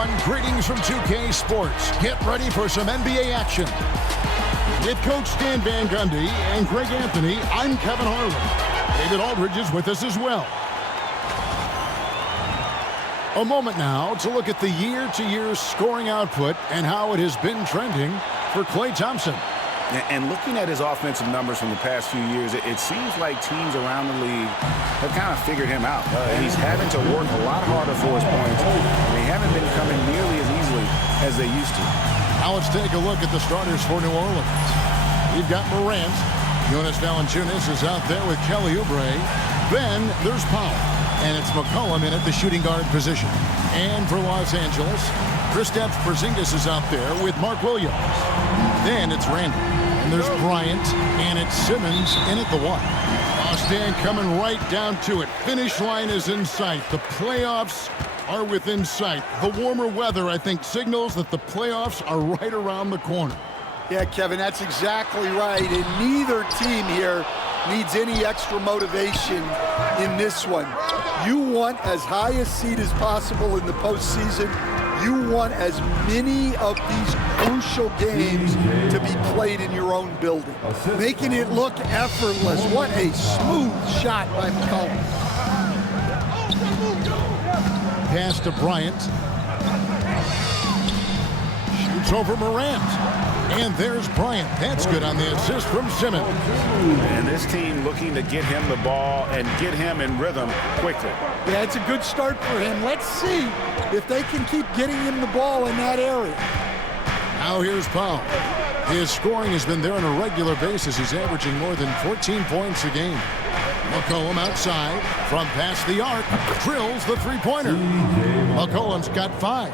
everyone. Greetings from 2K Sports. Get ready for some NBA action. With Coach Stan Van Gundy and Greg Anthony, I'm Kevin Harlan. David Aldridge is with us as well. A moment now to look at the year-to-year scoring output and how it has been trending for Klay Thompson. And looking at his offensive numbers from the past few years, it seems like teams around the league have kind of figured him out. He's having to work a lot harder for his points, and they haven't been coming nearly as easily as they used to. Now let's take a look at the starters for New Orleans. You've got Morant. Jonas Valanciunas is out there with Kelly Oubre. Then there's Powell, and it's McCollum in at the shooting guard position. And for Los Angeles, Kristaps Porzingis is out there with Mark Williams. Then it's Randall. And there's Bryant, and it's Simmons in at the 1. Stan coming right down to it. Finish line is in sight. The playoffs are within sight. The warmer weather, I think, signals that the playoffs are right around the corner. Yeah, Kevin, that's exactly right. And neither team here needs any extra motivation in this one. You want as high a seed as possible in the postseason. You want as many of these crucial games to be played in your own building. Making it look effortless. What a smooth shot by McCollum. Pass to Bryant. Shoots over Morant. And there's Bryant. That's good on the assist from Simmons. And this team looking to get him the ball and get him in rhythm quickly. Yeah, it's a good start for him. Let's see if they can keep getting him the ball in that area. Now here's Powell. His scoring has been there on a regular basis. He's averaging more than 14 points a game. McCollum outside from past the arc. Drills the three-pointer. McCollum's got 5.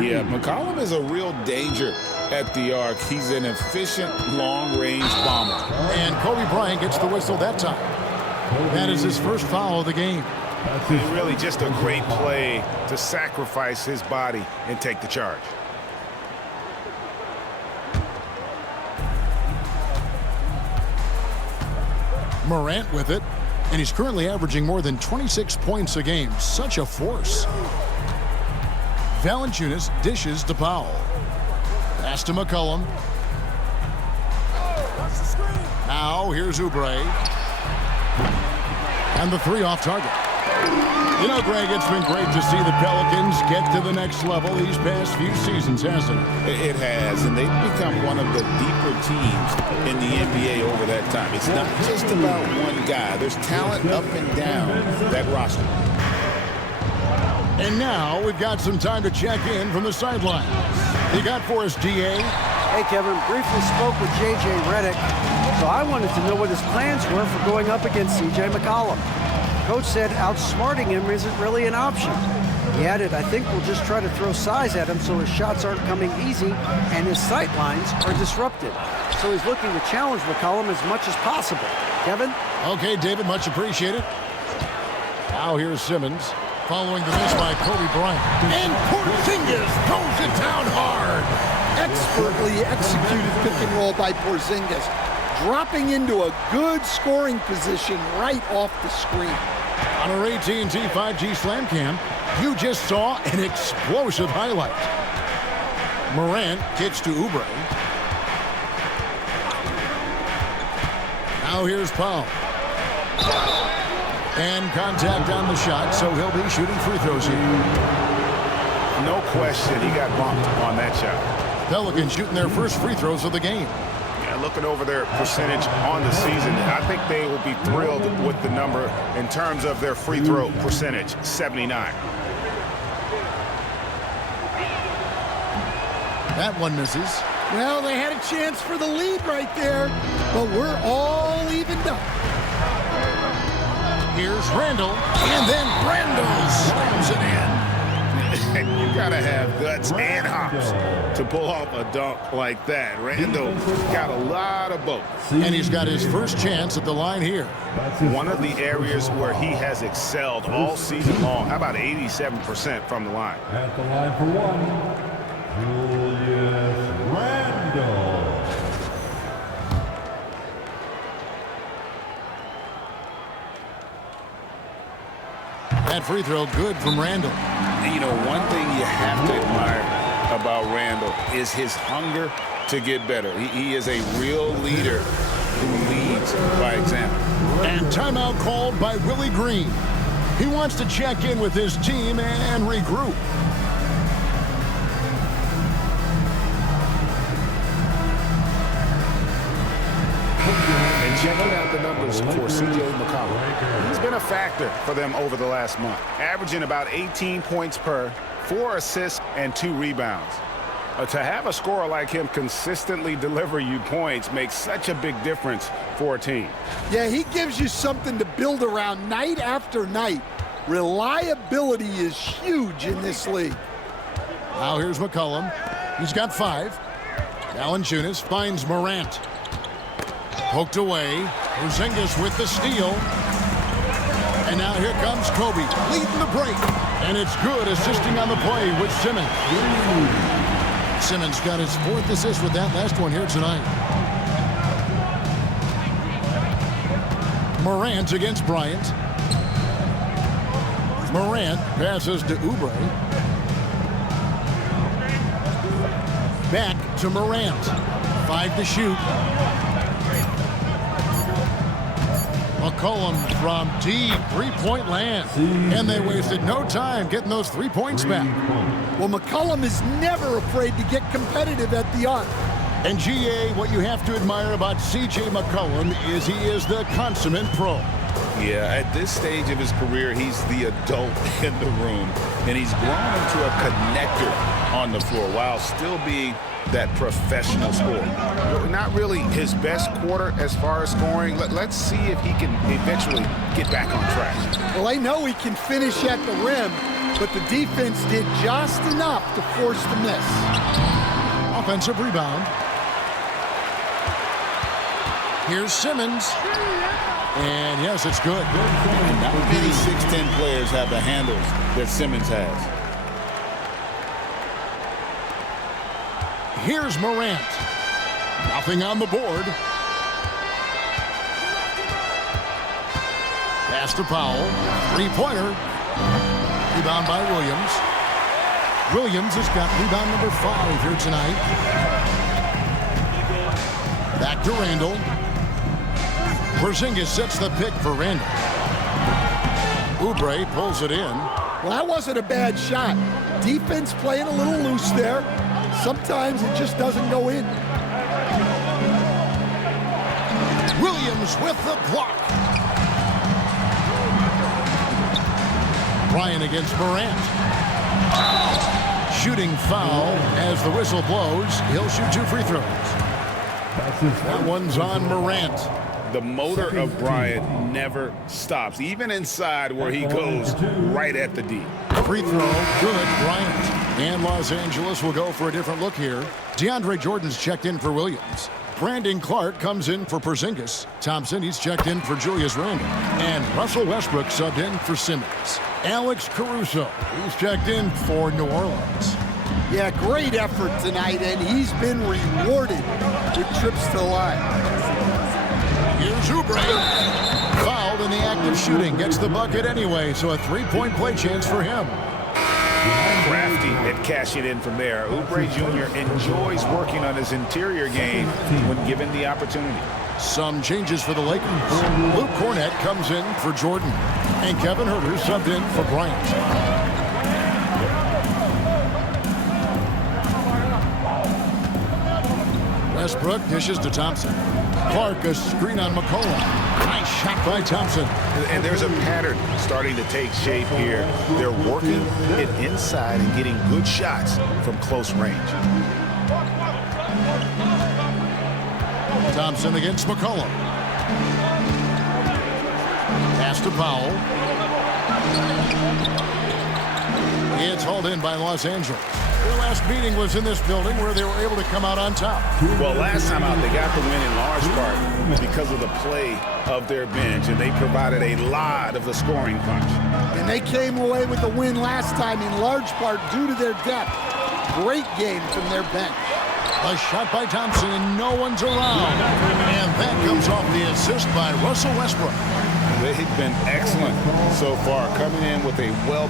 Yeah, McCollum is a real danger at the arc. He's an efficient long-range bomber. And Kobe Bryant gets the whistle that time. That is his first foul of the game. Really just a great play to sacrifice his body and take the charge. Morant with it, and he's currently averaging more than 26 points a game. Such a force. Valanciunas dishes to Powell. Pass to McCollum. Now here's Oubre. And the 3 off target. You know, Greg, it's been great to see the Pelicans get to the next level these past few seasons, hasn't it? It has, and they've become one of the deeper teams in the NBA over that time. It's not just about one guy. There's talent up and down that roster. And now we've got some time to check in from the sidelines. You got for us, DA? Hey, Kevin, briefly spoke with J.J. Redick, so I wanted to know what his plans were for going up against C.J. McCollum. Coach said outsmarting him isn't really an option. He added, I think we'll just try to throw size at him so his shots aren't coming easy and his sight lines are disrupted. So he's looking to challenge McCollum as much as possible. Kevin? Okay, David, much appreciated. Now here's Simmons. Following the miss by Kobe Bryant. And Porzingis throws it down hard. Expertly executed pick and roll by Porzingis. Dropping into a good scoring position right off the screen. On our AT&T 5G Slam Cam, you just saw an explosive highlight. Morant kicks to Oubre. Now here's Powell. And contact on the shot, so he'll be shooting free throws here. No question, he got bumped on that shot. Pelicans shooting their first free throws of the game. Yeah, looking over their percentage on the season, I think they will be thrilled with the number in terms of their free throw percentage, 79. That one misses. Well, they had a chance for the lead right there, but we're all evened up. Here's Randall, and then Randall slams it in. You gotta have guts and hops to pull off a dunk like that. Randall got a lot of both. And he's got his first chance at the line here. One of the areas where he has excelled all season long. How about 87% from the line? At the line for 1, Julius Randall. That free throw good from Randall. And you know, one thing you have to admire about Randall is his hunger to get better. He is a real leader who leads by example. And timeout called by Willie Green. He wants to check in with his team and regroup. And checking out the numbers for C.J. McCollum, he's been a factor for them over the last month, averaging about 18 points per, 4 assists, and 2 rebounds. To have a scorer like him consistently deliver you points makes such a big difference for a team. Yeah, he gives you something to build around night after night. Reliability is huge in this league. Now here's McCollum. He's got 5. Valanciunas finds Morant. Poked away. Porzingis with the steal. And now here comes Kobe leading the break. And it's good, assisting on the play with Simmons. Simmons got his 4th assist with that last one here tonight. Morant against Bryant. Morant passes to Oubre. Back to Morant. 5 to shoot. McCollum from deep 3-point land. And they wasted no time getting those 3 points back. Well, McCollum is never afraid to get competitive at the arc. And GA, what you have to admire about C.J. McCollum is he is the consummate pro. Yeah, at this stage of his career, he's the adult in the room. And he's grown into a connector on the floor while still being that professional scorer. Not really his best quarter as far as scoring. Let's see if he can eventually get back on track. Well, I know he can finish at the rim, but the defense did just enough to force the miss. Offensive rebound. Here's Simmons. And yes, it's good. Not many 6'10 players have the handles that Simmons has. Here's Morant. Nothing on the board. Pass to Powell. 3-pointer. Rebound by Williams. Williams has got rebound number 5 here tonight. Back to Randall. Porzingis sets the pick for Randall. Oubre pulls it in. Well, that wasn't a bad shot. Defense playing a little loose there. Sometimes it just doesn't go in. Williams with the block. Bryant against Morant. Shooting foul as the whistle blows. He'll shoot 2 free throws. That one's on Morant. The motor of Bryant never stops, even inside where he goes right at the D. Free throw, good, Bryant. And Los Angeles will go for a different look here. DeAndre Jordan's checked in for Williams. Brandon Clark comes in for Porzingis. Thompson, he's checked in for Julius Randle. And Russell Westbrook subbed in for Simmons. Alex Caruso, he's checked in for New Orleans. Yeah, great effort tonight, and he's been rewarded with trips to the line. Here's Oubre. Fouled in the act of shooting. Gets the bucket anyway, so a 3-point play chance for him. Crafty at cashing in from there. Oubre Jr. enjoys working on his interior game when given the opportunity. Some changes for the Lakers. Luke Cornett comes in for Jordan. And Kevin Huerter subbed in for Bryant. Westbrook dishes to Thompson. Clark, a screen on McCollum. Nice shot by Thompson. And there's a pattern starting to take shape here. They're working it inside and getting good shots from close range. Thompson against McCollum. Pass to Powell. It's hauled in by Los Angeles. Their last meeting was in this building where they were able to come out on top. Well, last time out, they got the win in large part because of the play of their bench, and they provided a lot of the scoring punch. And they came away with the win last time in large part due to their depth. Great game from their bench. A shot by Thompson, and no one's around. And that comes off the assist by Russell Westbrook. They've been excellent so far, coming in with a well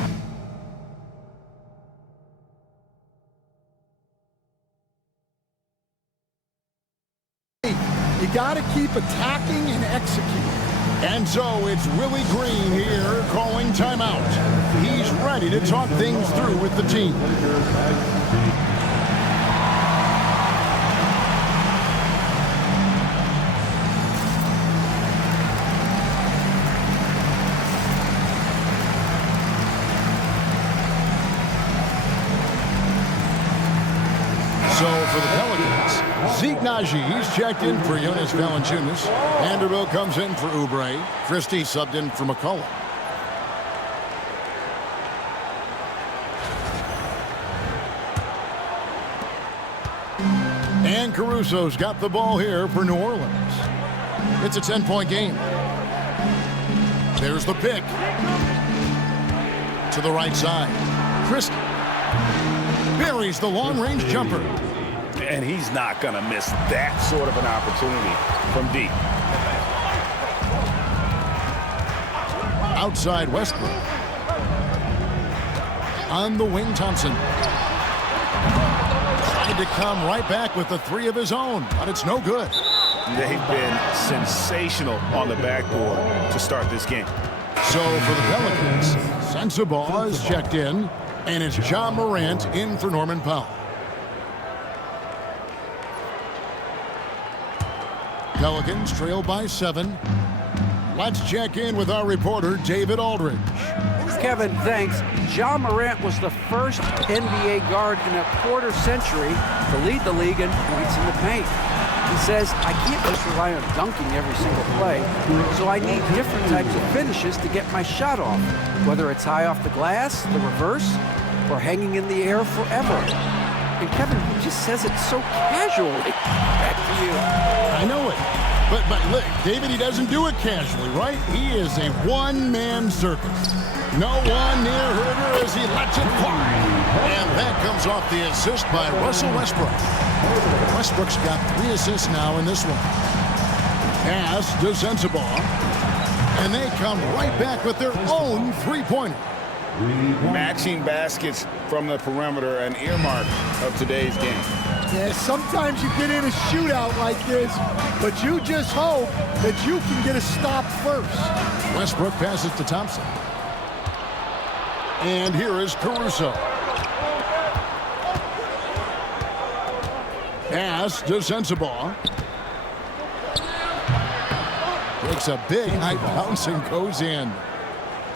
You got to keep attacking and executing. And so it's Willie Green here calling timeout. He's ready to talk things through with the team. So for the Pelicans, Zeke Naji, he's checked in for Jonas Valanciunas. Vanderbilt comes in for Oubre. Christie subbed in for McCollum. And Caruso's got the ball here for New Orleans. It's a 10-point game. There's the pick. To the right side. Christie buries the long-range jumper. And he's not going to miss that sort of an opportunity from deep. Outside Westbrook. On the wing, Thompson. Tried to come right back with the three of his own, but it's no good. They've been sensational on the backboard to start this game. So for the Pelicans, Sensabaugh is checked in, and it's Ja Morant in for Norman Powell. Pelicans trail by 7. Let's check in with our reporter, David Aldridge. Kevin, thanks. Ja Morant was the first NBA guard in a quarter century to lead the league in points in the paint. He says, I can't just rely on dunking every single play, so I need different types of finishes to get my shot off, whether it's high off the glass, the reverse, or hanging in the air forever. And Kevin, he just says it so casually. Back to you. I know it. But look, David, he doesn't do it casually, right? He is a one-man circus. No one near Herder as he lets it fly. And that comes off the assist by Russell Westbrook. Westbrook's got 3 assists now in this one. Pass to Sensabaugh. And they come right back with their own three-pointer. Matching baskets from the perimeter, an earmark of today's game. Yeah, sometimes you get in a shootout like this, but you just hope that you can get a stop first. Westbrook passes to Thompson. And here is Caruso. Pass to Sensabaugh. Takes a big high bounce and goes in.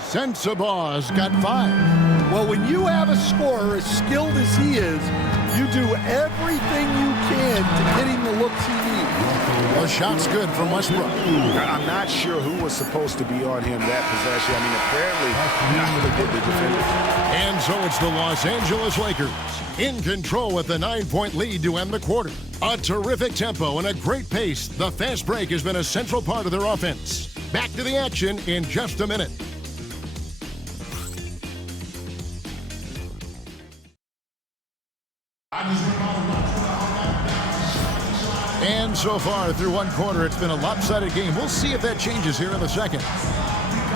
Sensabaugh's got 5. Well, when you have a scorer as skilled as he is, you do everything you can to get him the looks he needs. The shot's good from Westbrook. I'm not sure who was supposed to be on him that possession. I mean, apparently not really good, the defenders. And so it's the Los Angeles Lakers in control with a 9-point lead to end the quarter. A terrific tempo and a great pace. The fast break has been a central part of their offense. Back to the action in just a minute. And so far through one quarter, it's been a lopsided game. We'll see if that changes here in the second.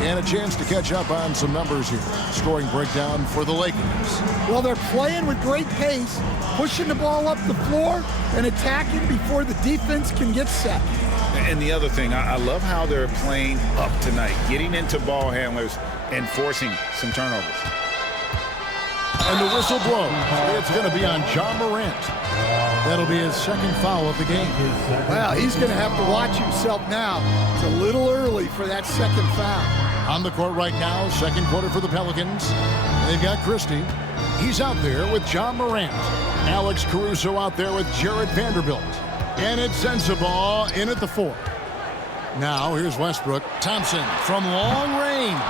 And a chance to catch up on some numbers here. Scoring breakdown for the Lakers. Well, they're playing with great pace, pushing the ball up the floor and attacking before the defense can get set. And the other thing, I love how they're playing up tonight, getting into ball handlers and forcing some turnovers. And the whistle blows. It's going to be on Ja Morant. That'll be his second foul of the game. Well, he's going to have to watch himself now. It's a little early for that second foul. On the court right now, second quarter for the Pelicans. They've got Christie. He's out there with Ja Morant. Alex Caruso out there with Jared Vanderbilt. And it's Sensabaugh in at the 4. Now here's Westbrook. Thompson from long range.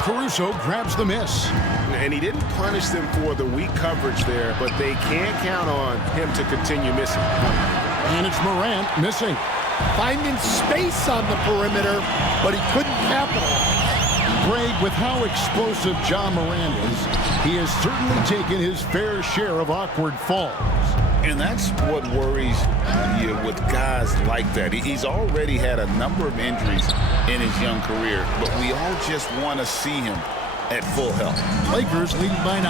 Caruso grabs the miss. And he didn't punish them for the weak coverage there, but they can't count on him to continue missing. And it's Morant missing. Finding space on the perimeter, but he couldn't capitalize. Greg, with how explosive Ja Morant is, he has certainly taken his fair share of awkward falls. And that's what worries you with guys like that. He's already had a number of injuries in his young career, but we all just want to see him at full health. Lakers leading by 9.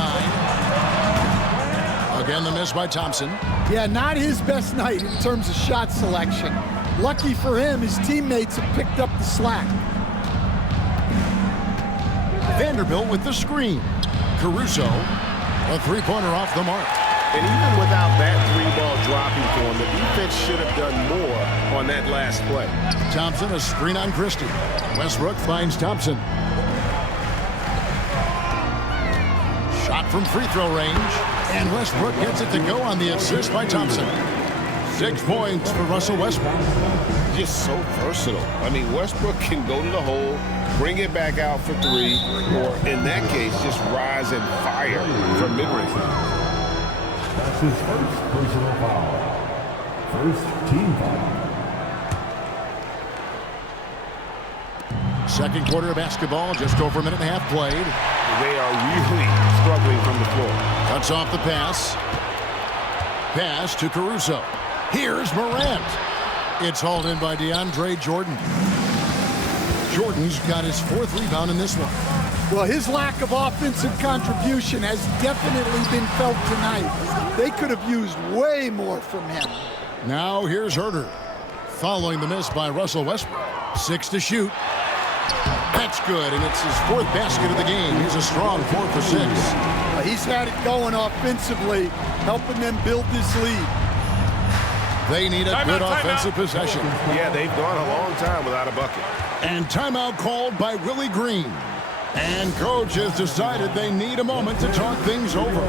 Again, the miss by Thompson. Yeah, not his best night in terms of shot selection. Lucky for him, his teammates have picked up the slack. Vanderbilt with the screen. Caruso, a three-pointer off the mark. And even without that three-ball dropping for him, the defense should have done more on that last play. Thompson, a screen on Christie. Westbrook finds Thompson. Shot from free throw range. And Westbrook gets it to go on the assist by Thompson. 6 points for Russell Westbrook. Just so versatile. I mean, Westbrook can go to the hole, bring it back out for three, or in that case, just rise and fire from mid-range. That's his first personal foul. First team foul. Second quarter of basketball, just over a minute and a half played. They are really struggling from the floor. Cuts off the pass. Pass to Caruso. Here's Morant. It's hauled in by DeAndre Jordan. Jordan's got his 4th rebound in this one. Well, his lack of offensive contribution has definitely been felt tonight. They could have used way more from him. Now here's Herter. Following the miss by Russell Westbrook. 6 to shoot. That's good, and it's his 4th basket of the game. He's a strong 4 for 6. He's had it going offensively, helping them build this lead. They need a good offensive possession. Yeah, they've gone a long time without a bucket. And timeout called by Willie Green. And coach has decided they need a moment to talk things over.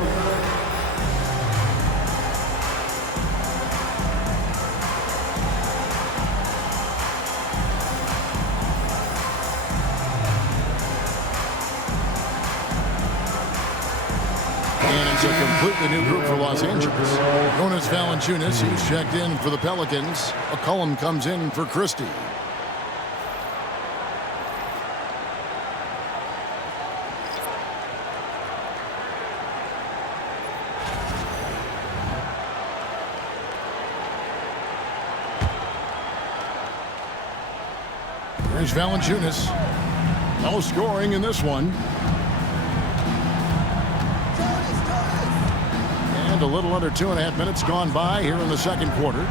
And it's a completely new group for Los Angeles. Jonas Valanciunas, who's checked in for the Pelicans. McCollum comes in for Christie. Here's Valanciunas. No scoring in this one. And a little under 2.5 minutes gone by here in the second quarter.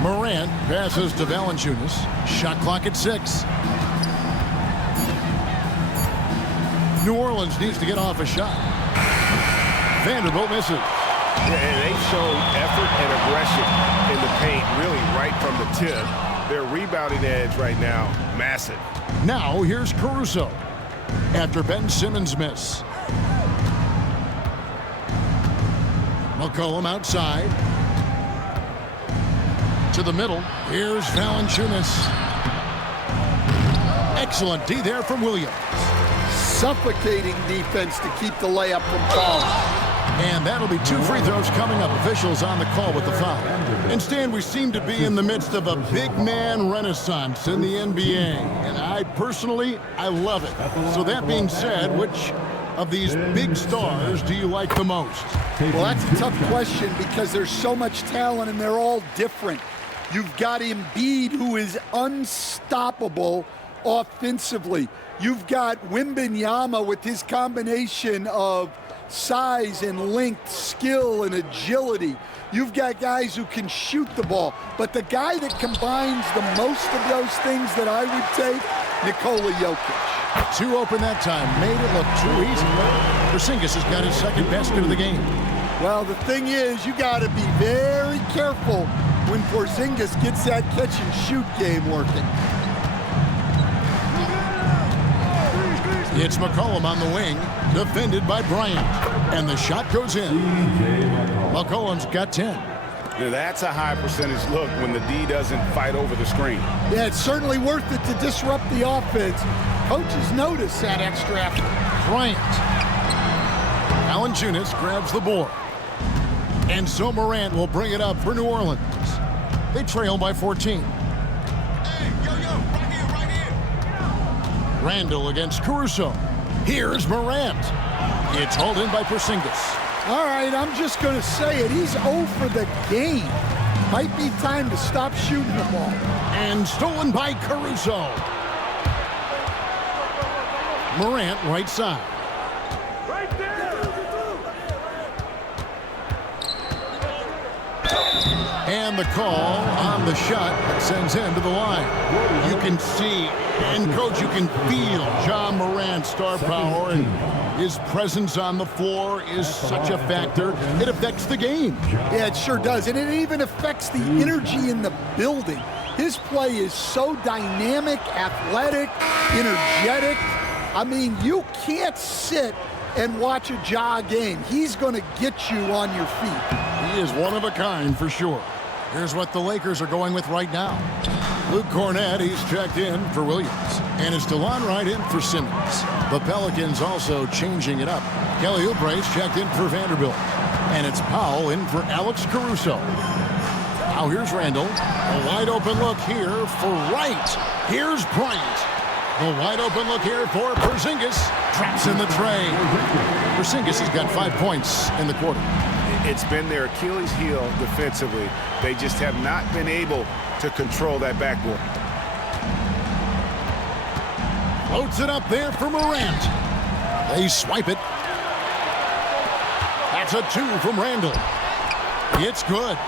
Morant passes to Valanciunas. Shot clock at 6. New Orleans needs to get off a shot. Vanderbilt misses. And they've shown effort and aggression in the paint really right from the tip. Their rebounding edge right now, massive. Now here's Caruso after Ben Simmons' miss. McCollum outside. To the middle. Here's Valanciunas. Excellent D there from Williams. Suffocating defense to keep the layup from falling. And that'll be 2 free throws coming up. Officials on the call with the foul. And Stan, we seem to be in the midst of a big man renaissance in the NBA. And I love it. So that being said, which of these big stars do you like the most? Well, that's a tough question because there's so much talent and they're all different. You've got Embiid, who is unstoppable offensively. You've got Wembanyama with his combination of size and length, skill and agility. You've got guys who can shoot the ball. But the guy that combines the most of those things that I would take, Nikola Jokic. 2 open that time. Made it look too easy. Porzingis has got his 2nd basket of the game. Well, the thing is, you got to be very careful when Porzingis gets that catch-and-shoot game working. It's McCollum on the wing, defended by Bryant. And the shot goes in. McCollum's got 10. Now that's a high percentage look when the D doesn't fight over the screen. Yeah, it's certainly worth it to disrupt the offense. Coaches notice that extra effort. Bryant. Valanciunas grabs the board. And so Morant will bring it up for New Orleans. They trail by 14. Randall against Caruso. Here's Morant. It's hauled in by Porzingis. All right, I'm just going to say it. He's 0 for the game. Might be time to stop shooting the ball. And stolen by Caruso. Morant right side. Right there. And the call on the shot sends him to the line. You can see, and Coach, you can feel John Morant's star power, and his presence on the floor is such a factor. It affects the game. Yeah, it sure does. And it even affects the energy in the building. His play is so dynamic, athletic, energetic. I mean, you can't sit and watch a Ja game. He's going to get you on your feet. He is one of a kind for sure. Here's what the Lakers are going with right now. Luke Cornett, he's checked in for Williams. And it's DeLon Wright in for Simmons. The Pelicans also changing it up. Kelly Oubre's checked in for Vanderbilt. And it's Powell in for Alex Caruso. Now here's Randall. A wide open look here for Wright. Here's Bryant. The wide open look here for Porzingis. Traps in the tray. Porzingis has got 5 points in the quarter. It's been their Achilles heel defensively. They just have not been able to control that backboard. Floats it up there for Morant. They swipe it. That's a 2 from Randall. It's good.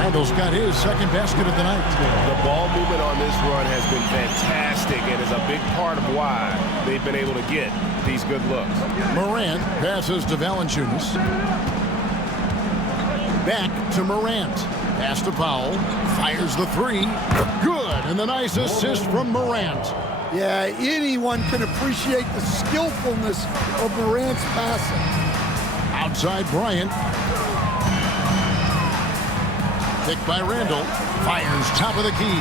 Randall's got his second basket of the night. The ball movement on this run has been fantastic and is a big part of why they've been able to get these good looks. Morant passes to Valanciunas. Back to Morant. Pass to Powell. Fires the 3. Good. And the nice assist from Morant. Yeah, anyone can appreciate the skillfulness of Morant's passing. Outside Bryant. Picked by Randall. Fires top of the key.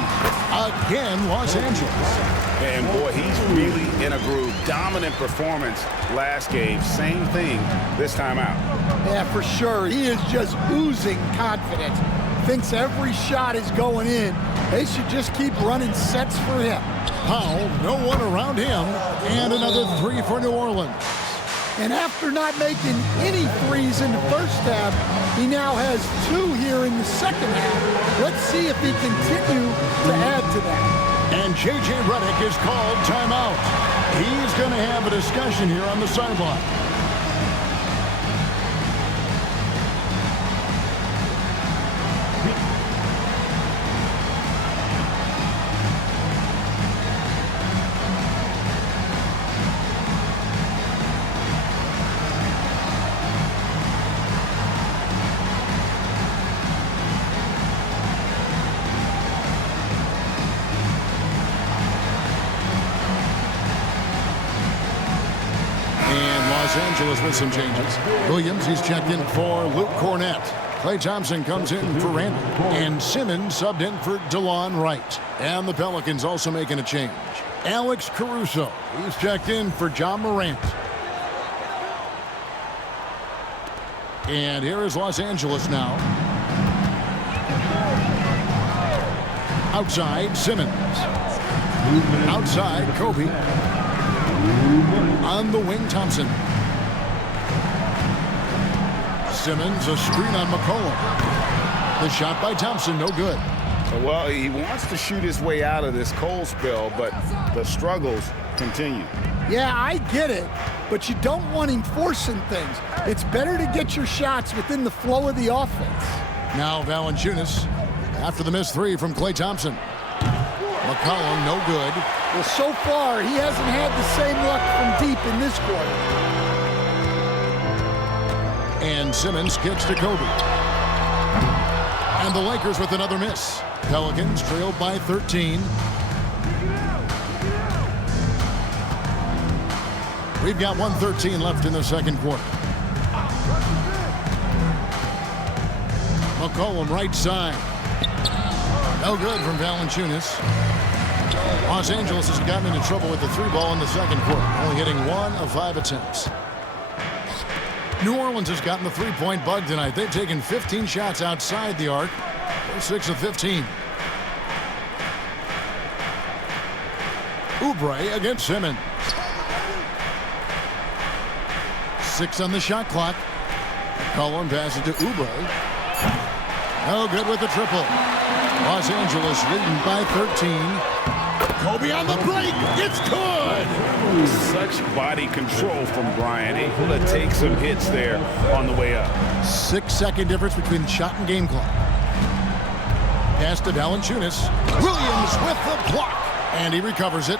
Again, Los Angeles. And boy, he's really in a groove. Dominant performance last game. Same thing this time out. Yeah, for sure. He is just oozing confidence. Thinks every shot is going in. They should just keep running sets for him. Powell, no one around him. And another 3 for New Orleans. And after not making any threes in the first half, he now has 2 here in the second half. Let's see if he continue to add to that. And J.J. Redick is called timeout. He's going to have a discussion here on the sideline. Los Angeles with some changes. Williams, he's checked in for Luke Cornett. Klay Thompson comes in for Randall. And Simmons subbed in for DeLon Wright. And the Pelicans also making a change. Alex Caruso, he's checked in for John Morant. And here is Los Angeles now. Outside, Simmons. Outside, Kobe. On the wing, Thompson. Simmons, a screen on McCollum. The shot by Thompson, no good. Well, he wants to shoot his way out of this cold spell, but the struggles continue. Yeah, I get it, but you don't want him forcing things. It's better to get your shots within the flow of the offense. Now Valanciunas, after the missed 3 from Klay Thompson. McCollum, no good. Well, so far, he hasn't had the same luck from deep in this quarter. And Simmons kicks to Kobe. And the Lakers with another miss. Pelicans trailed by 13. We've got 1:13 left in the second quarter. McCollum right side. No good from Valanciunas. Los Angeles has gotten into trouble with the 3 ball in the second quarter, only hitting 1 of 5 attempts. New Orleans has gotten the 3-point bug tonight. They've taken 15 shots outside the arc. They're 6 of 15. Oubre against Simmons. 6 on the shot clock. Cullen passes to Oubre. No good with the triple. Los Angeles leading by 13. Kobe on the break. It's good. Such body control from Bryant, able to take some hits there on the way up. 6-second difference between shot and game clock. Pass to Valanciunas. Williams with the block. And he recovers it.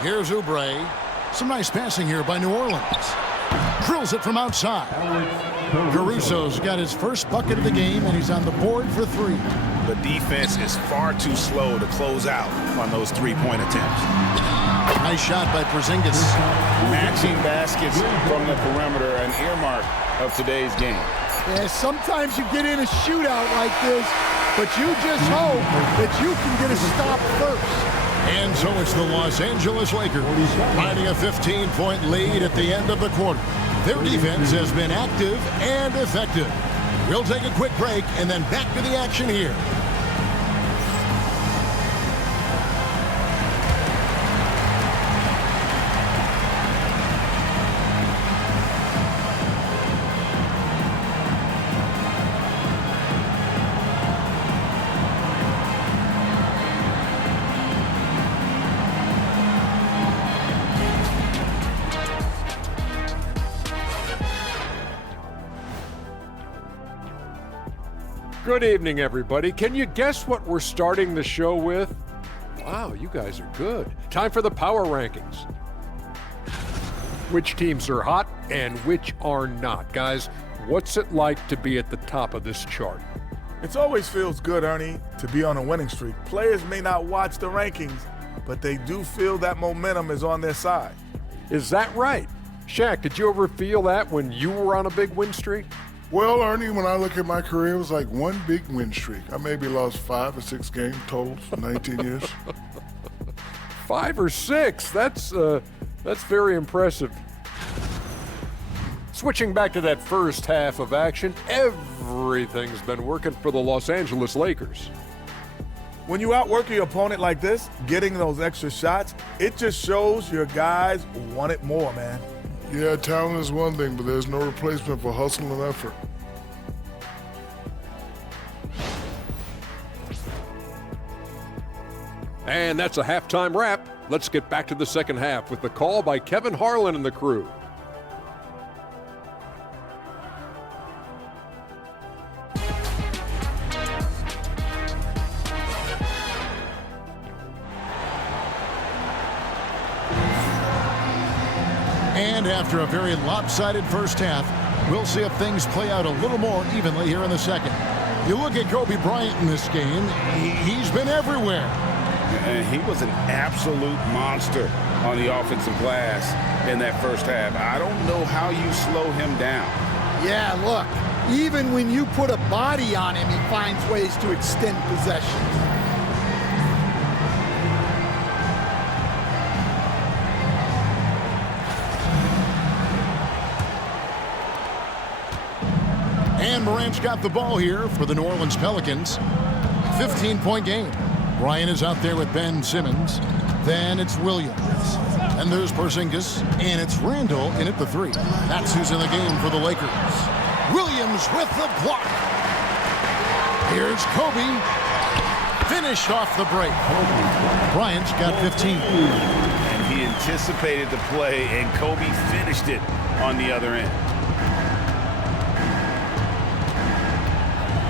Here's Oubre. Some nice passing here by New Orleans. Drills it from outside. Caruso's got his first bucket of the game, and he's on the board for 3. The defense is far too slow to close out on those three-point attempts. Nice shot by Porzingis. Matching baskets from the perimeter, an earmark of today's game. Yeah, sometimes you get in a shootout like this, but you just hope that you can get a stop first. And so it's the Los Angeles Lakers finding a 15-point lead at the end of the quarter. Their defense has been active and effective. We'll take a quick break and then back to the action here. Good evening, everybody. Can you guess what we're starting the show with? Wow, you guys are good. Time for the power rankings. Which teams are hot and which are not? Guys, what's it like to be at the top of this chart? It always feels good, Ernie, to be on a winning streak. Players may not watch the rankings, but they do feel that momentum is on their side. Is that right? Shaq, did you ever feel that when you were on a big win streak? Well, Ernie, when I look at my career, it was like one big win streak. I maybe lost 5 or 6 games total for 19 years. 5 or 6? That's very impressive. Switching back to that first half of action, everything's been working for the Los Angeles Lakers. When you outwork your opponent like this, getting those extra shots, it just shows your guys want it more, man. Yeah, talent is one thing, but there's no replacement for hustle and effort. And that's a halftime wrap. Let's get back to the second half with the call by Kevin Harlan and the crew. And after a very lopsided first half, we'll see if things play out a little more evenly here in the second. You look at Kobe Bryant in this game, he's been everywhere. And he was an absolute monster on the offensive glass in that first half. I don't know how you slow him down. Yeah, look, even when you put a body on him, he finds ways to extend possessions. And Morant's got the ball here for the New Orleans Pelicans. 15-point game. Bryant is out there with Ben Simmons. Then it's Williams. And there's Porzingis. And it's Randall in at the 3. That's who's in the game for the Lakers. Williams with the block. Here's Kobe. Finished off the break. Bryant's got 15. And he anticipated the play, and Kobe finished it on the other end.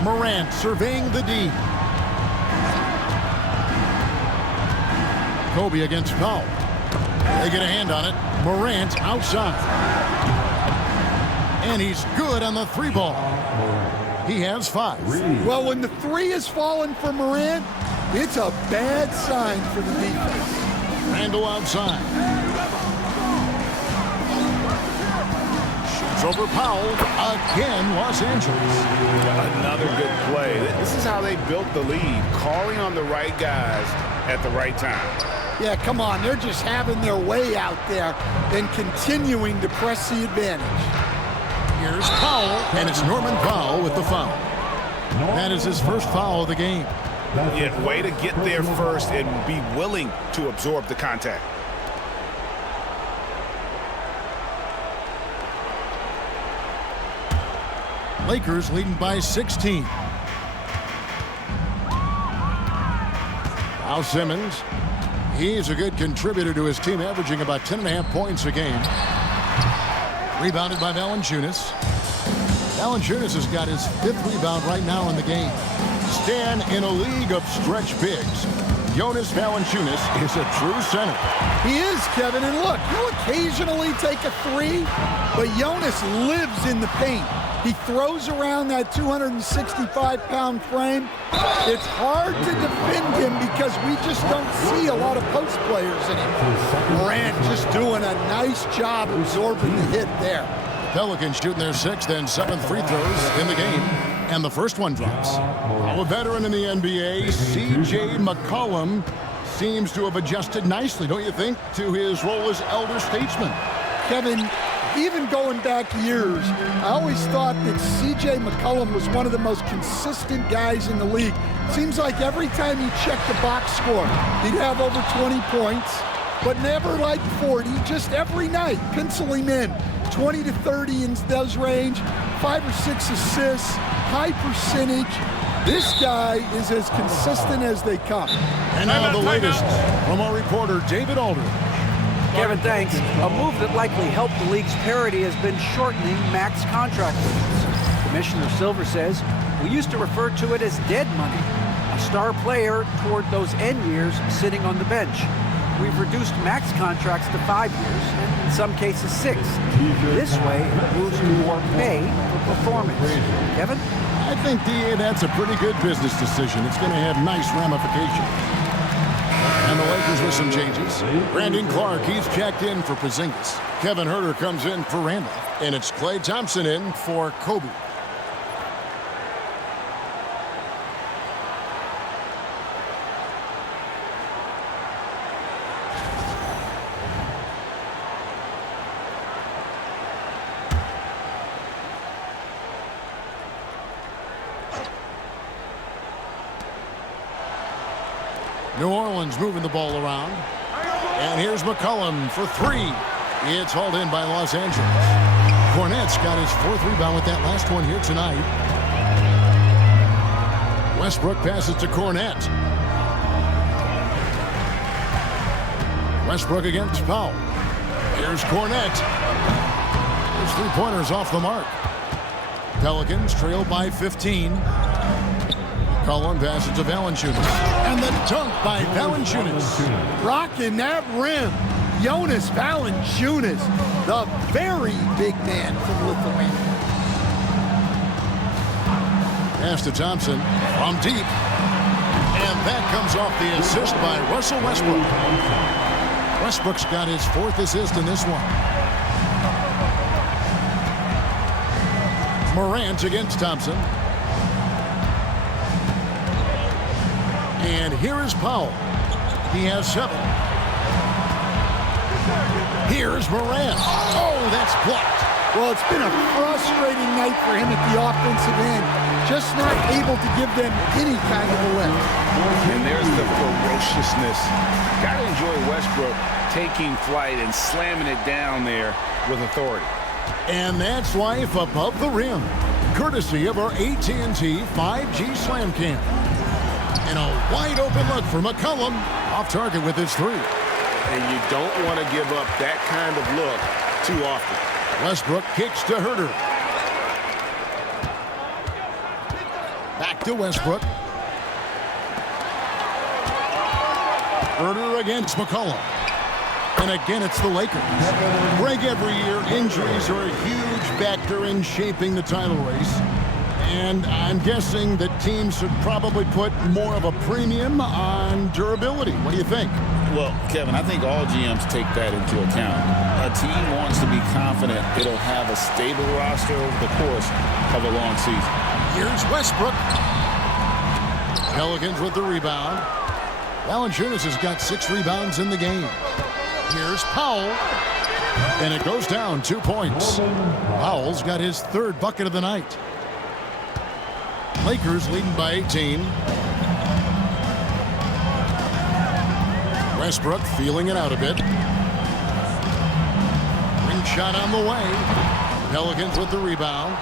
Morant surveying the D. Kobe against Powell. They get a hand on it. Morant outside. And he's good on the 3 ball. He has 5. Well, when the 3 is falling for Morant, it's a bad sign for the defense. Randall outside. Shoots over Powell. Again, Los Angeles. Another good play. This is how they built the lead, calling on the right guys at the right time. Yeah, come on. They're just having their way out there and continuing to press the advantage. Here's Powell, and it's Norman Powell with the foul. That is his first foul of the game. Yeah, way to get there first and be willing to absorb the contact. Lakers leading by 16. Now Simmons. He's a good contributor to his team, averaging about 10.5 points a game. Rebounded by Valanciunas. Valanciunas has got his 5th rebound right now in the game. Stan, in a league of stretch bigs, Jonas Valanciunas is a true center. He is, Kevin. And look, he'll occasionally take a three, but Jonas lives in the paint. He throws around that 265-pound frame. It's hard to defend him because we just don't see a lot of post players anymore. Morant just doing a nice job absorbing the hit there. Pelicans shooting their 6th and 7th free throws in the game, and the first one drops. A veteran in the NBA, C.J. McCollum, seems to have adjusted nicely, don't you think, to his role as elder statesman? Kevin, even going back years, I always thought that C.J. McCollum was one of the most consistent guys in the league. Seems like every time he checked the box score, he'd have over 20 points, but never like 40, just every night, pencil him in. 20 to 30 in those range, 5 or 6 assists, high percentage. This guy is as consistent as they come. And now the latest from our reporter, David Aldridge. Kevin, thanks. A move that likely helped the league's parity has been shortening max contract limits. Commissioner Silver says, we used to refer to it as dead money, a star player toward those end years sitting on the bench. We've reduced max contracts to 5 years, and in some cases 6. This way, it moves to more pay for performance. Kevin? I think, that's a pretty good business decision. It's going to have nice ramifications. And the Lakers with some changes. Brandon Clark, he's checked in for Porzingis. Kevin Huerter comes in for Randall. And it's Klay Thompson in for Kobe. New Orleans moving the ball around. And here's McCollum for 3. It's hauled in by Los Angeles. Cornette's got his 4th rebound with that last one here tonight. Westbrook passes to Cornette. Westbrook against Powell. Here's Cornette. His 3-pointers off the mark. Pelicans trail by 15. McCollum passes to Valanciunas. And the dunk by Valanciunas. Rocking that rim. Jonas Valanciunas, the very big man from Lithuania. Pass to Thompson from deep. And that comes off the assist by Russell Westbrook. Westbrook's got his 4th assist in this one. Morant against Thompson. And here is Powell. He has 7. Here's Morant. Oh, that's blocked. Well, it's been a frustrating night for him at the offensive end. Just not able to give them any kind of a lift. And there's the ferociousness. Got to enjoy Westbrook taking flight and slamming it down there with authority. And that's life above the rim, courtesy of our AT&T 5G Slam Cam. And a wide open look for McCollum, off target with his 3. And you don't want to give up that kind of look too often. Westbrook kicks to Huerter. Back to Westbrook. Huerter against McCollum. And again, it's the Lakers. Break every year, injuries are a huge factor in shaping the title race. And I'm guessing that teams should probably put more of a premium on durability. What do you think? Well, Kevin, I think all GMs take that into account. A team wants to be confident it'll have a stable roster over the course of a long season. Here's Westbrook. Pelicans with the rebound. Valanciunas has got 6 rebounds in the game. Here's Powell. And it goes down 2 points. Powell's got his 3rd bucket of the night. Lakers leading by 18. Westbrook feeling it out a bit. Ring shot on the way. Pelicans with the rebound.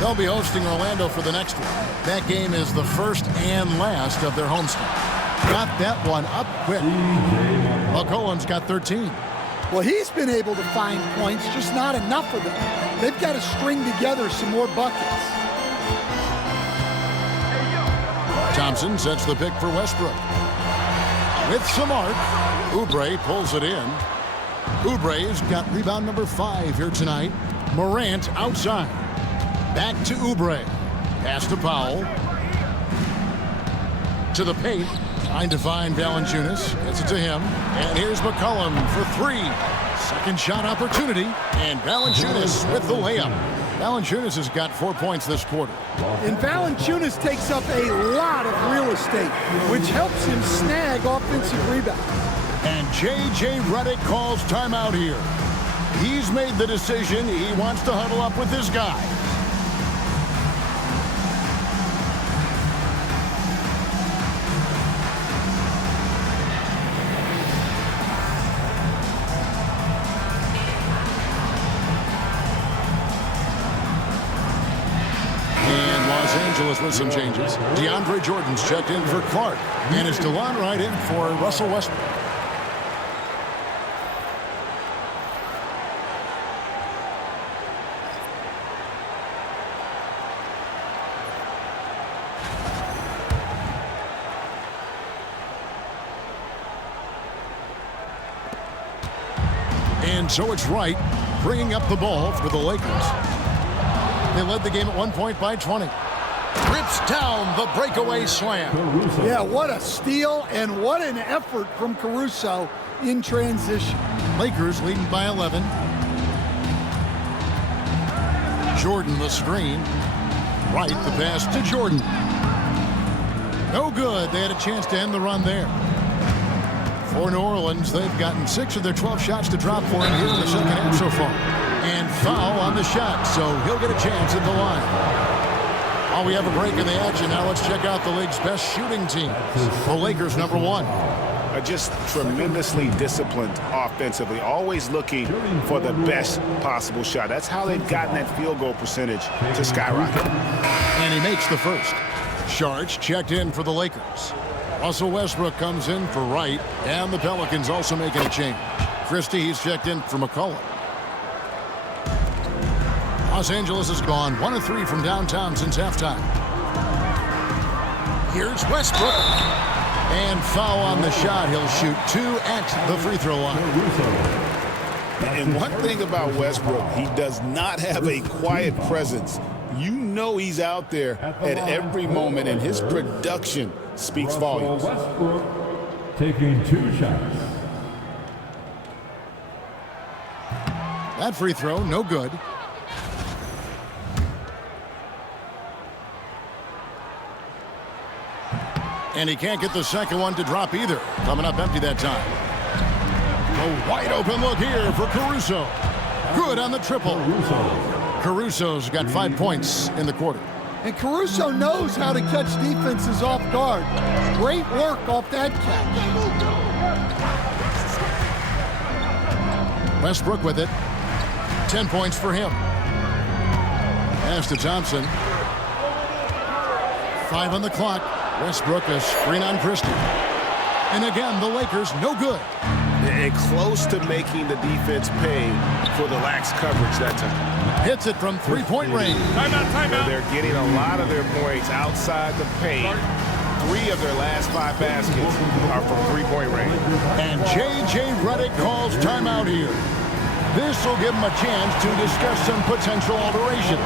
They'll be hosting Orlando for the next one. That game is the first and last of their homestand. Got that one up quick. McCollum's got 13. Well, he's been able to find points, just not enough of them. They've got to string together some more buckets. Thompson sets the pick for Westbrook. With some arc, Oubre pulls it in. Oubre's got rebound number 5 here tonight. Morant outside. Back to Oubre. Pass to Powell. To the paint. Trying to find Valanciunas. Gets it to him. And here's McCollum for 3. Second shot opportunity. And Valanciunas with the layup. Valanciunas has got 4 points this quarter. And Valanciunas takes up a lot of real estate, which helps him snag offensive rebounds. And J.J. Redick calls timeout here. He's made the decision. He wants to huddle up with this guy. And Los Angeles with some changes. DeAndre Jordan's checked in for Clark. And it's DeLon right in for Russell Westbrook. And so it's Wright bringing up the ball for the Lakers. They led the game at 1 point by 20. Rips down the breakaway slam. Yeah, what a steal and what an effort from Caruso in transition. Lakers leading by 11. Jordan the screen. Wright the pass to Jordan. No good. They had a chance to end the run there. For New Orleans, they've gotten 6 of their 12 shots to drop for him here in the second half so far. And foul on the shot, so he'll get a chance at the line. While we have a break in the action, now let's check out the league's best shooting team. The Lakers, number 1. Just tremendously disciplined offensively, always looking for the best possible shot. That's how they've gotten that field goal percentage to skyrocket. And he makes the first. Sharch checked in for the Lakers. Russell Westbrook comes in for Wright, and the Pelicans also making a change. Christie, he's checked in for McCollum. Los Angeles has gone 1 of 3 from downtown since halftime. Here's Westbrook. And foul on the shot. He'll shoot 2 at the free throw line. And one thing about Westbrook, he does not have a quiet presence. You know he's out there at every moment, and his production speaks volumes. Westbrook taking 2 shots. That free throw, no good. And he can't get the second one to drop either. Coming up empty that time. A wide open look here for Caruso. Good on the triple. Caruso's got 5 points in the quarter. And Caruso knows how to catch defenses off guard. Great work off that catch. Westbrook with it. 10 points for him. Pass to Thompson. 5 on the clock. Westbrook a screen on Christie. And again, the Lakers no good. And close to making the defense pay for the lax coverage that time. Hits it from 3-point range. Timeout. They're getting a lot of their points outside the paint. 3 of their last 5 baskets are from 3-point range. And J.J. Redick calls timeout here. This will give him a chance to discuss some potential alterations.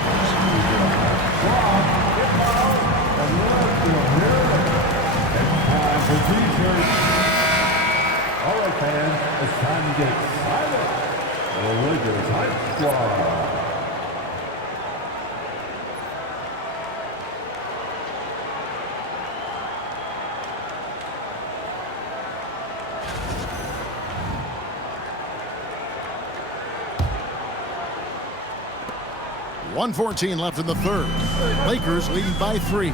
All right, fans, it's time to get excited. The Lakers Hype Squad. .114 left in the third. Lakers leading by 3.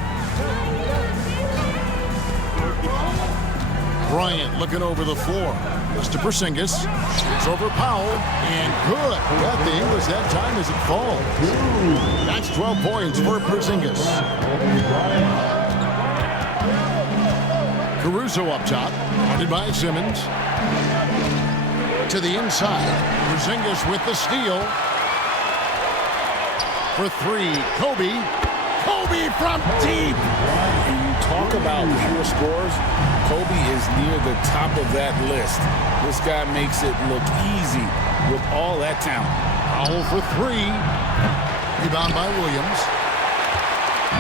Bryant looking over the floor. It's to Porzingis. Shoots over Powell. And good. Got the English that time as it falls. That's 12 points for Porzingis. Caruso up top. Guarded by Simmons. To the inside. Porzingis with the steal. For three. Kobe. Kobe from deep. When you talk about pure scores, Kobe is near the top of that list. This guy makes it look easy with all that talent. Powell for three. Rebound by Williams.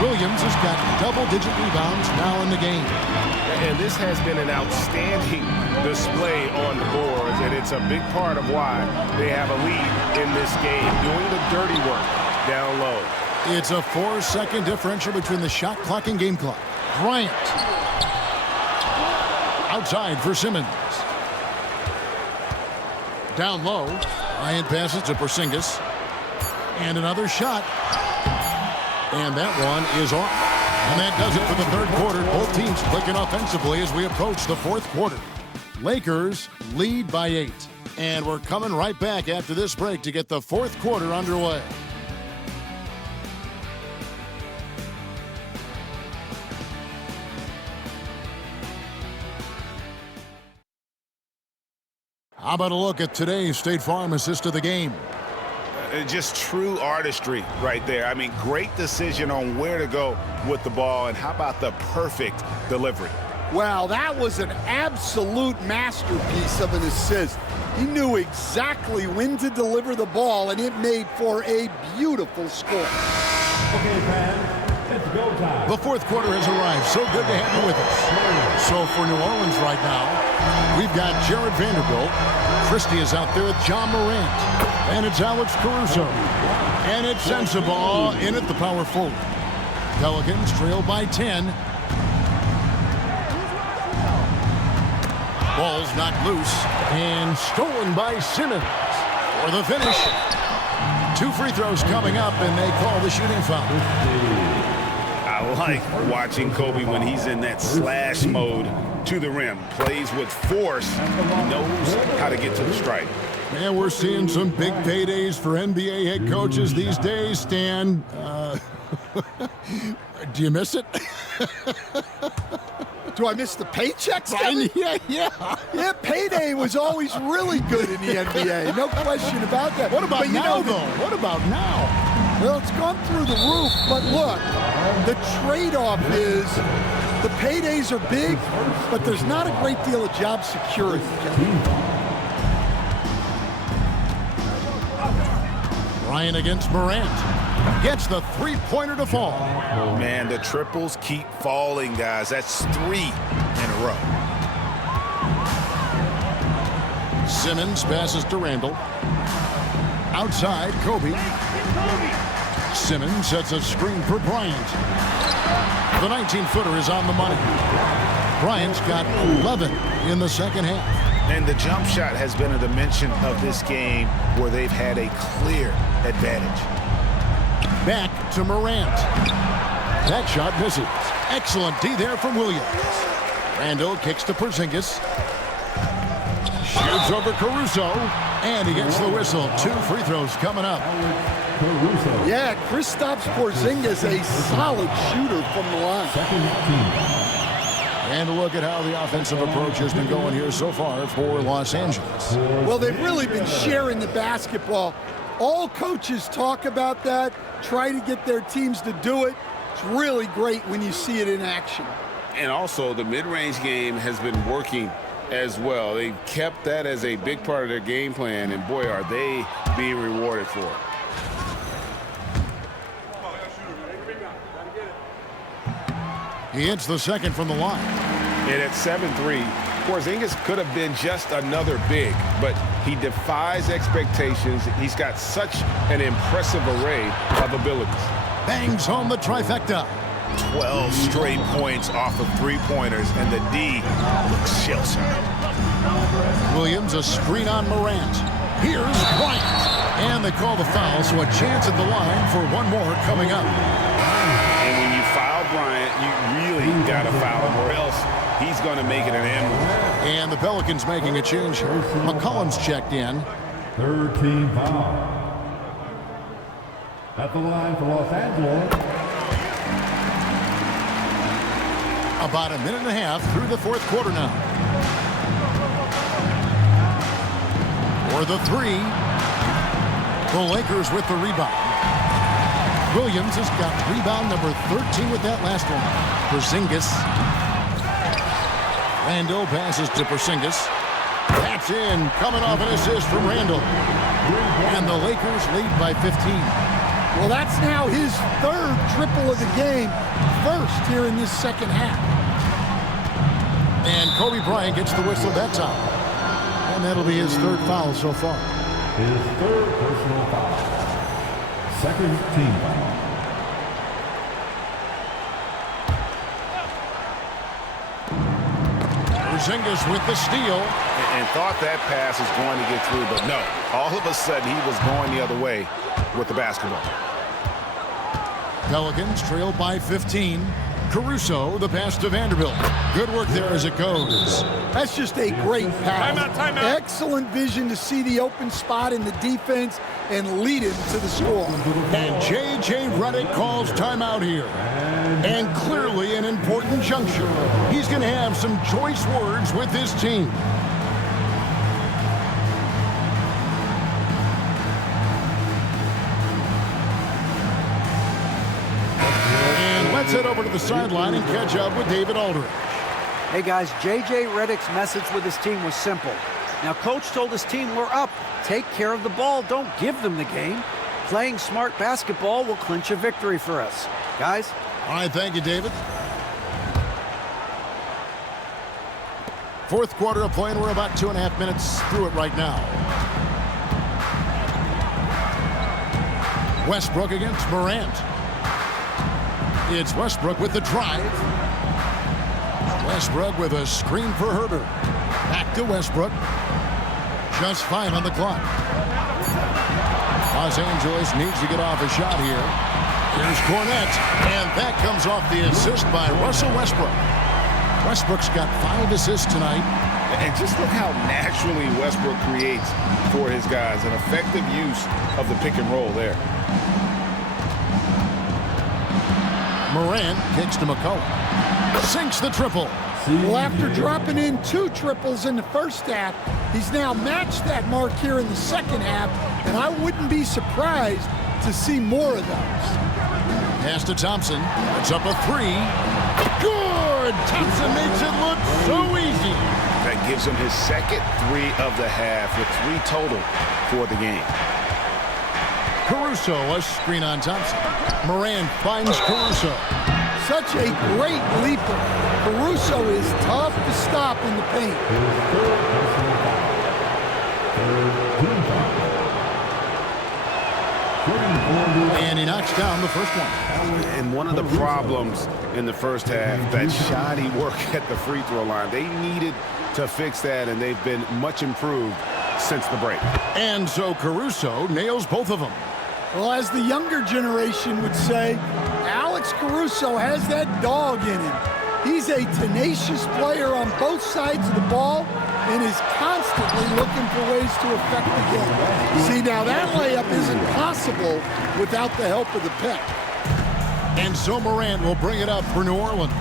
Williams has got double-digit rebounds now in the game. And this has been an outstanding display on the boards, and it's a big part of why they have a lead in this game, doing the dirty work down low. It's a 4-second differential between the shot clock and game clock. Bryant. Outside for Simmons. Down low. Bryant passes to Porzingis. And another shot. And that one is off. And that does it for the third quarter. Both teams clicking offensively as we approach the fourth quarter. Lakers lead by 8. And we're coming right back after this break to get the fourth quarter underway. How about a look at today's State Farm assist of the game? Just true artistry right there. I mean, great decision on where to go with the ball, and how about the perfect delivery? Wow, that was an absolute masterpiece of an assist. He knew exactly when to deliver the ball, and it made for a beautiful score. Okay, fans, it's go time. The fourth quarter has arrived. So good to have you with us. So for New Orleans right now, we've got Jared Vanderbilt. Christie is out there with John Morant. And it's Alex Caruso. And it's Sensabaugh in at the power forward. Pelicans trail by 10. Ball's knocked loose and stolen by Simmons for the finish. 2 free throws coming up, and they call the shooting foul. I like watching Kobe when he's in that slash mode to the rim. Plays with force, knows how to get to the stripe. And we're seeing some big paydays for NBA head coaches these days, Stan. Do you miss it? Do I miss the paychecks? Yeah. Yeah, payday was always really good in the NBA. No question about that. What about but now, though? What about now? Well, it's gone through the roof. But look, the trade-off is the paydays are big, but there's not a great deal of job security. Ryan against Morant. Gets the three-pointer to fall. Man, the triples keep falling, guys. That's 3 in a row. Simmons passes to Randall. Outside, Kobe. Simmons sets a screen for Bryant. The 19-footer is on the money. Bryant's got 11 in the second half. And the jump shot has been a dimension of this game where they've had a clear advantage. Back to Morant. That shot misses. Excellent D there from Williams. Randall kicks to Porzingis. Shoots over Caruso. And he gets the whistle. 2 free throws coming up. Caruso. Yeah, Kristaps Porzingis, a solid shooter from the line. Second team. And a look at how the offensive approach has been going here so far for Los Angeles. Well, they've really been sharing the basketball. All coaches talk about that, try to get their teams to do it. It's really great when you see it in action. And also, the mid-range game has been working as well. They've kept that as a big part of their game plan, and boy, are they being rewarded for it. He hits the second from the line. And at 7-3, Porzingis could have been just another big, but he defies expectations. He's got such an impressive array of abilities. Bangs home the trifecta. 12 straight points off of three-pointers, and the D looks shell-shocked. Williams, a screen on Morant. Here's Bryant. And they call the foul, so a chance at the line for one more coming up. And when you foul Bryant, you really got to foul him, or else he's going to make it an end one. And the Pelicans making a change here. McCollum's checked in. Third team foul. At the line for Los Angeles. About a minute and a half through the fourth quarter now. for the three. The Lakers with the rebound. Williams has got rebound number 13 with that last one. Porzingis. Randall passes to Porzingis. That's in. Coming off an assist from Randall. And the Lakers lead by 15. Well, that's now his third triple of the game. First here in this second half. And Kobe Bryant gets the whistle that time. And that'll be his third foul so far. His third personal foul. Second team foul. Porzingis with the steal. And thought that pass was going to get through, but no. All of a sudden, he was going the other way with the basketball. Pelicans trail by 15. Caruso, the pass to Vanderbilt. Good work there as it goes. That's just a great pass. Timeout. Excellent vision to see the open spot in the defense and lead him to the score. And J.J. Redick calls timeout here. And clearly an important juncture. He's going to have some choice words with his team. Let's head over to the sideline and catch up with David Aldridge. Hey guys, J.J. Redick's message with his team was simple. Now coach told his team, we're up. Take care of the ball. Don't give them the game. Playing smart basketball will clinch a victory for us. Guys? All right, thank you, David. Fourth quarter of play, and we're about 2.5 minutes through it right now. Westbrook against Morant. It's Westbrook with the drive. Westbrook with a screen for Herter. Back to Westbrook. Just 5 on the clock. Los Angeles needs to get off a shot here. Here's Cornette, and that comes off the assist by Russell Westbrook. Westbrook's got 5 assists tonight. And just look how naturally Westbrook creates for his guys. An effective use of the pick and roll there. Morant kicks to McCollum. Sinks the triple. Well, after dropping in 2 triples in the first half, he's now matched that mark here in the second half, and I wouldn't be surprised to see more of those. Pass to Thompson. It's up a 3. Good! Thompson makes it look so easy. That gives him his second 3 of the half with 3 total for the game. Caruso, a screen on Thompson. Moran finds Caruso. Such a great leaper. Caruso is tough to stop in the paint. And he knocks down the first one. And one of the problems in the first half, that shoddy work at the free throw line. They needed to fix that, and they've been much improved since the break. And so Caruso nails both of them. Well, as the younger generation would say, Alex Caruso has that dog in him. He's a tenacious player on both sides of the ball and is constantly looking for ways to affect the game. See, now that layup isn't possible without the help of the pick. And so Morant will bring it up for New Orleans.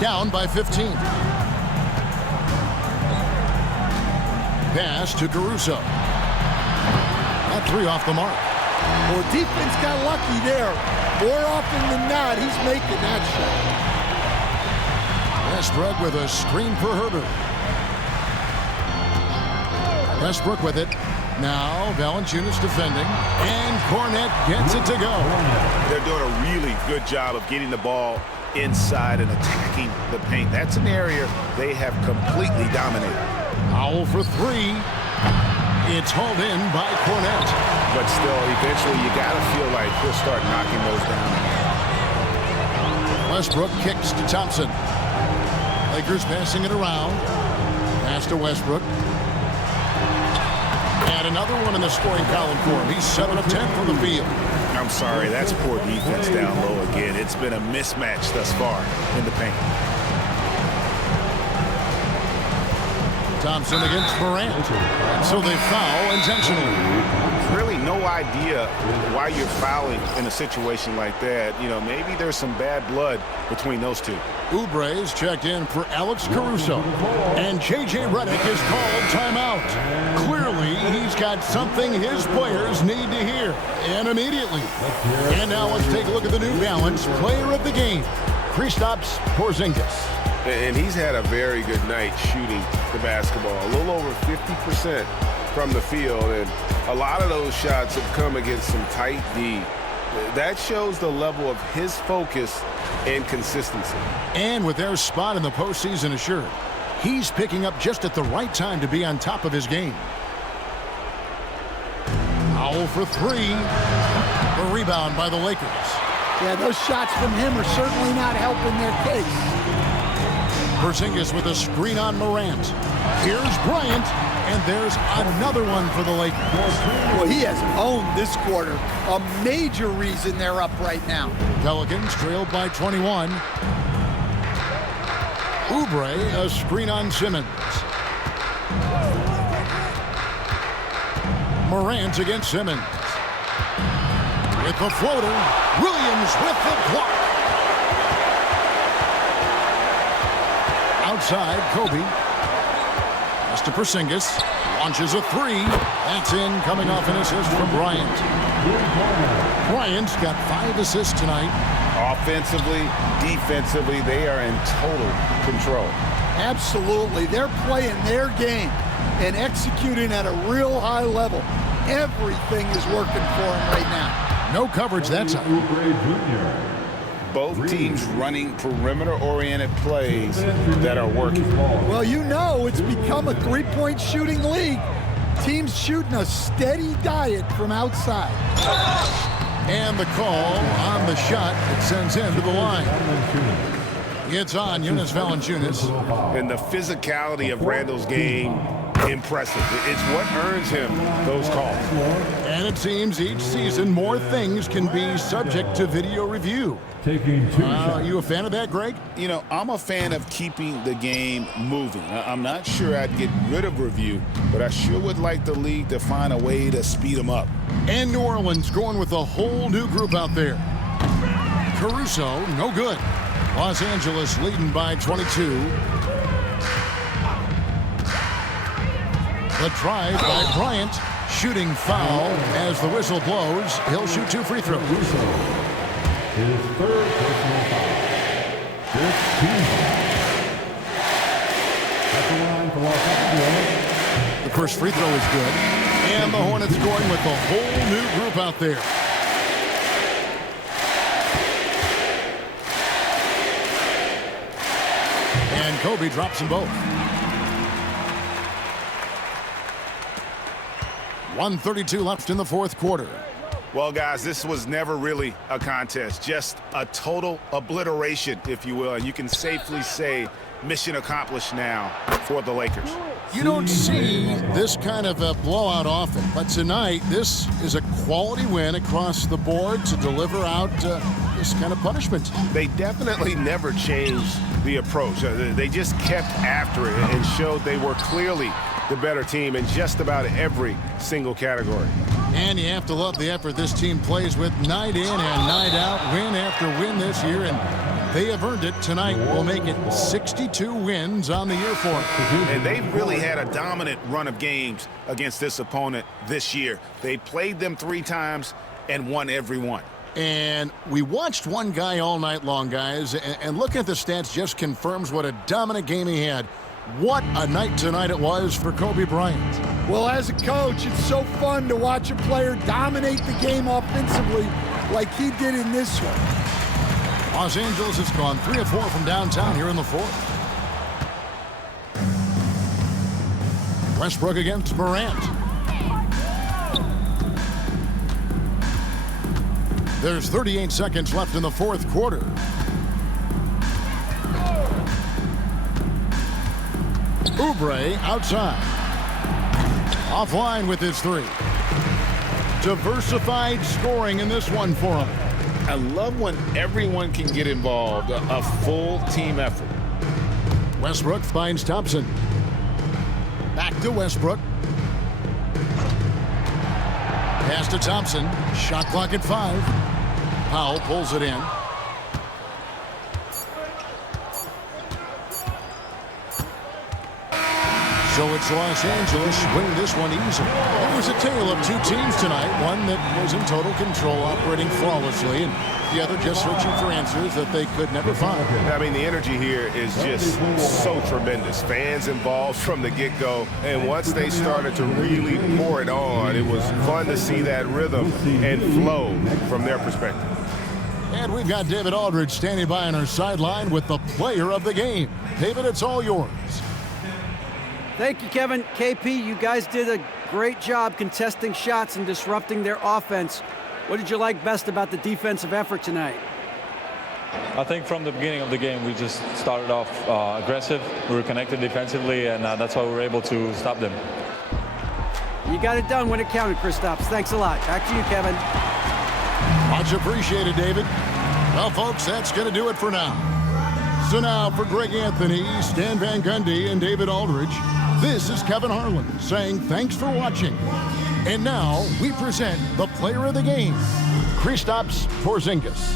Down by 15. Pass to Caruso. That 3 off the mark. Well, defense got lucky there. More often than not, he's making that shot. Westbrook with a screen for Herter. Westbrook with it. Now Valanciunas defending. And Cornette gets it to go. They're doing a really good job of getting the ball inside and attacking the paint. That's an area they have completely dominated. Foul for 3. It's hauled in by Cornette. But still, eventually, you got to feel like he'll start knocking those down. Westbrook kicks to Thompson. Lakers passing it around. Pass to Westbrook. And another one in the scoring column for him. He's 7 of 10 from the field. I'm sorry, that's poor defense down low again. It's been a mismatch thus far in the paint. Thompson against Morant. So they foul intentionally. Really no idea why you're fouling in a situation like that. You know, maybe there's some bad blood between those two. Oubre is checked in for Alex Caruso. And J.J. Redick is called timeout. Clearly, he's got something his players need to hear, and immediately. And now let's take a look at the New Balance player of the game, Kristaps Porzingis. And he's had a very good night shooting the basketball. A little over 50% from the field, and a lot of those shots have come against some tight D. That shows the level of his focus and consistency. And with their spot in the postseason assured, he's picking up just at the right time to be on top of his game. Powell for three. A rebound by the Lakers. Yeah, those shots from him are certainly not helping their case. Porzingis with a screen on Morant. Here's Bryant, and there's another one for the Lakers. Well, he has owned this quarter. A major reason they're up right now. Pelicans trailed by 21. Oubre, a screen on Simmons. Morant against Simmons. With the floater, Williams with the block. Outside, Kobe. Pass to Porzingis. Launches a three. That's in, coming off an assist from Bryant. Bryant's got 5 assists tonight. Offensively, defensively, they are in total control. Absolutely. They're playing their game and executing at a real high level. Everything is working for them right now. No coverage that time. Both teams running perimeter-oriented plays that are working. Well, you know it's become a three-point shooting league. Teams shooting a steady diet from outside. And the call on the shot that sends him to the line. It's on Jonas Valanciunas. And the physicality of Randall's game, impressive. It's what earns him those calls. And it seems each season more things can be subject to video review. Taking 2 Are you a fan of that, Greg? You know, I'm a fan of keeping the game moving. I'm not sure I'd get rid of review, but I sure would like the league to find a way to speed them up. And New Orleans going with a whole new group out there. Caruso, no good. Los Angeles leading by 22. The drive by Bryant. Shooting foul as the whistle blows. He'll shoot 2 free throws. His third personal foul. 15. At the line for Los Angeles. The first free throw is good. And the Hornets going with a whole new group out there. And Kobe drops them both. 1:32 left in the fourth quarter. Well, guys, this was never really a contest, just a total obliteration, if you will. And you can safely say mission accomplished now for the Lakers. You don't see this kind of a blowout often, but tonight this is a quality win across the board to deliver out this kind of punishment. They definitely never changed the approach. They just kept after it and showed they were clearly the better team in just about every single category. And you have to love the effort this team plays with night in and night out, win after win this year, and they have earned it. Tonight will make it 62 wins on the year for them. And they've really had a dominant run of games against this opponent this year. They played them 3 times and won every one. And we watched one guy all night long, guys, and looking at the stats just confirms what a dominant game he had. What a night tonight it was for Kobe Bryant. Well, as a coach, it's so fun to watch a player dominate the game offensively like he did in this one. Los Angeles has gone 3 of 4 from downtown here in the fourth. Westbrook against Morant. There's 38 seconds left in the fourth quarter. Oubre outside. Offline with his 3. Diversified scoring in this one for him. I love when everyone can get involved, a full team effort. Westbrook finds Thompson. Back to Westbrook. Pass to Thompson. Shot clock at 5. Powell pulls it in. So it's Los Angeles winning this one easily. It was a tale of two teams tonight. One that was in total control, operating flawlessly, and the other just searching for answers that they could never find. I mean, the energy here is just so tremendous. Fans involved from the get-go, and once they started to really pour it on, it was fun to see that rhythm and flow from their perspective. And we've got David Aldridge standing by on our sideline with the player of the game. David, it's all yours. Thank you, Kevin. KP, you guys did a great job contesting shots and disrupting their offense. What did you like best about the defensive effort tonight? I think from the beginning of the game, we just started off aggressive. We were connected defensively, and that's why we were able to stop them. You got it done when it counted, Kristaps. Thanks a lot. Back to you, Kevin. Much appreciated, David. Well, folks, that's going to do it for now. So now for Greg Anthony, Stan Van Gundy, and David Aldridge, this is Kevin Harlan saying thanks for watching. And now we present the player of the game, Kristaps Porzingis.